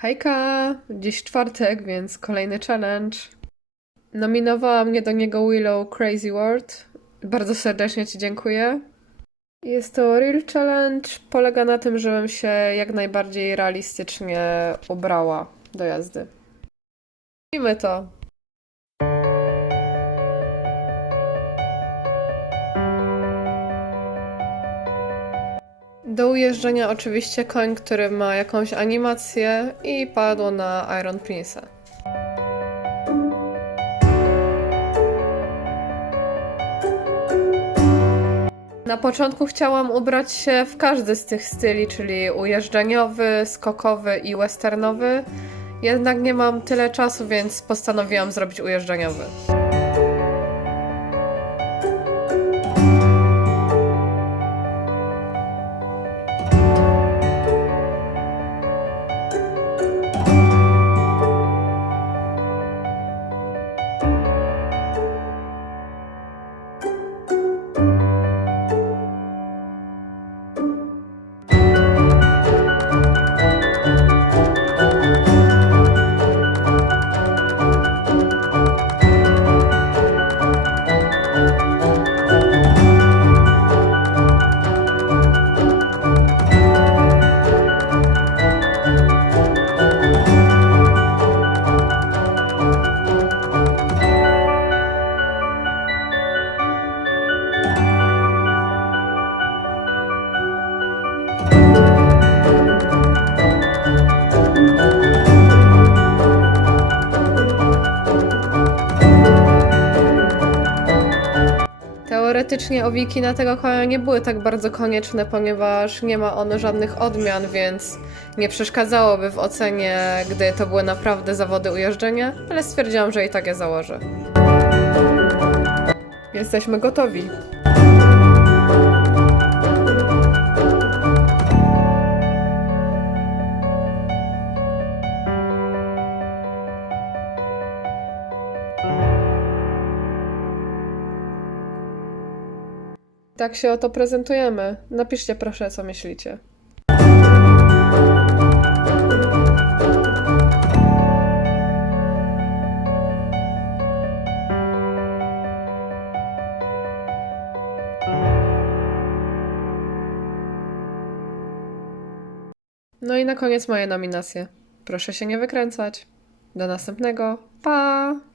Hejka! Dziś czwartek, więc kolejny challenge. Nominowała mnie do niego Willow Crazy World. Bardzo serdecznie Ci dziękuję. Jest to Real Challenge. Polega na tym, żebym się jak najbardziej realistycznie ubrała do jazdy. Robimy to. Do ujeżdżenia oczywiście koń, który ma jakąś animację i padło na Iron Prince'a. Na początku chciałam ubrać się w każdy z tych styli, czyli ujeżdżeniowy, skokowy i westernowy. Jednak nie mam tyle czasu, więc postanowiłam zrobić ujeżdżeniowy. Teoretycznie owiki na tego konia nie były tak bardzo konieczne, ponieważ nie ma ono żadnych odmian, więc nie przeszkadzałoby w ocenie, gdy to były naprawdę zawody ujeżdżenia, ale stwierdziłam, że i tak je założę. Jesteśmy gotowi. Tak się oto prezentujemy. Napiszcie proszę, co myślicie. No i na koniec moje nominacje. Proszę się nie wykręcać. Do następnego. Pa!